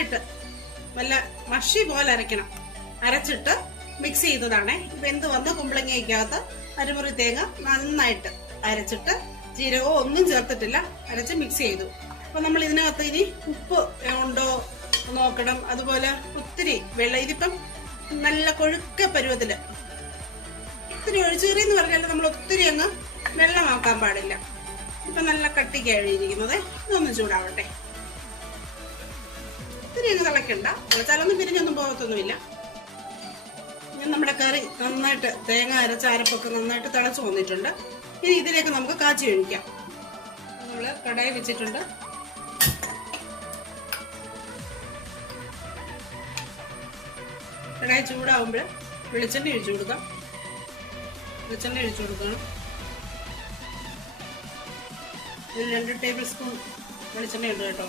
നന്നായിട്ട് നല്ല മഷി പോലെ അരയ്ക്കണം. അരച്ചിട്ട് മിക്സ് ചെയ്തതാണേ. വെന്ത് വന്ന് കുമ്പളങ്ങയ്ക്കകത്ത് അരമുറി തേങ്ങ നന്നായിട്ട് അരച്ചിട്ട് ജീരകവും ഒന്നും ചേർത്തിട്ടില്ല, അരച്ച് മിക്സ് ചെയ്തു. അപ്പൊ നമ്മൾ ഇതിനകത്ത് ഇനി ഉപ്പ് ഉണ്ടോ നോക്കണം. അതുപോലെ ഒത്തിരി വെള്ളം, ഇതിപ്പം നല്ല കൊഴുക്ക പരുവത്തില് ഒത്തിരി ഒഴിച്ചേറിയെന്ന് പറഞ്ഞാൽ നമ്മൾ ഒത്തിരി അങ്ങ് വെള്ളമാക്കാൻ പാടില്ല. ഇപ്പൊ നല്ല കട്ടിക്ക് എഴുതിയിരിക്കുന്നത്. ഇതൊന്ന് ചൂടാവട്ടെ. ഒത്തിരി അങ്ങ് തിളക്കണ്ട, തിളച്ചാലൊന്നും പിരിഞ്ഞൊന്നും പോകത്തൊന്നുമില്ല. നമ്മുടെ കറി നന്നായിട്ട് തേങ്ങ അരച്ച അരപ്പൊക്കെ നന്നായിട്ട് തിളച്ചു വന്നിട്ടുണ്ട്. ഇനി ഇതിലേക്ക് നമുക്ക് കാച്ചി ഒഴിക്കാം. നമ്മള് കടായി വെച്ചിട്ടുണ്ട്. കടായി ചൂടാവുമ്പോൾ വെളിച്ചെണ്ണ ഒഴിച്ചു കൊടുക്കാം. വെളിച്ചെണ്ണ ഒഴിച്ചു കൊടുക്കണം. ഒരു 2 ടേബിൾ സ്പൂൺ വെളിച്ചെണ്ണ ഉണ്ട് കേട്ടോ.